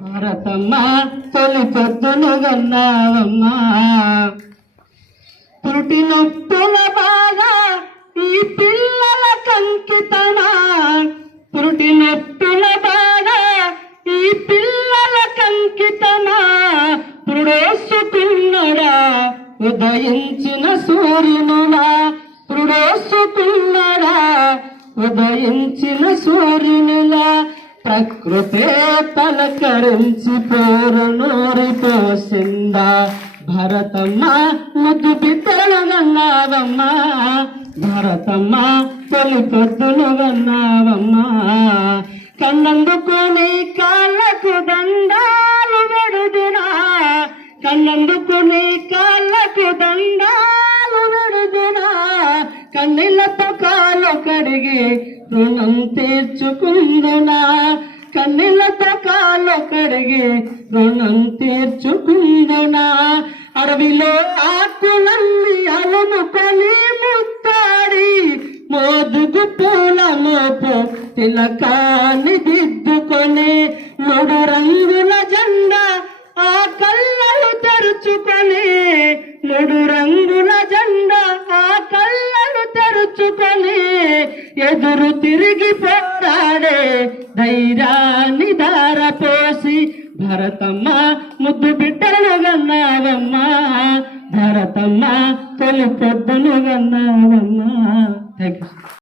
భారతమ్మ తొలి పొద్దును గన్నావమ్మా, పురుటి నొప్పుల బాధ ఈ పిల్లల కంకితమా, పురుటి నొప్పుల బాధ ఈ పిల్లల కంకితమా, పురుడోసుకున్నడా ఉదయించిన సూర్యునులా, పురుడోసుకున్నడా ఉదయించిన సూర్యునులా, ప్రకృతే పలకరించి పోరునూరి పోసిందా, భరతమ్మ ముద్దు బిడ్డలు గన్నావమ్మా, భరతమ్మ తొలి పొద్దులు గన్నావమ్మా, కన్నందుకు నీ కాళ్ళకు దండాలు వెడుదునా, కన్నందుకు నీ కాళ్ళకు దండాలు వెడుదునా, కన్నీళ్లతో కాలు కడిగి రుణం తీర్చుకుందునా, కన్నీళ్లతో కాలు కడిగి రుణం తీర్చుకుందునా, అడవిలో ఆకులన్నీ అలుముకొని ముత్తాడి మోదుగు పూల మోపు తిలకాన్ని దిద్దుకొని, మూడు రంగుల జెండా ఆ కళ్ళలు తెరుచుకొని, మూడు రంగుల జెండా ఆ కళ్ళలు తెరుచుకొని, ఎదురు తిరిగి పోరాడే ధైర్యాన్ని ధారపోసి, భరతమ్మ ముద్దు బిడ్డలు గన్నావమ్మా, భరతమ్మ తొలి పొద్దును గన్నావమ్మా. Thank you.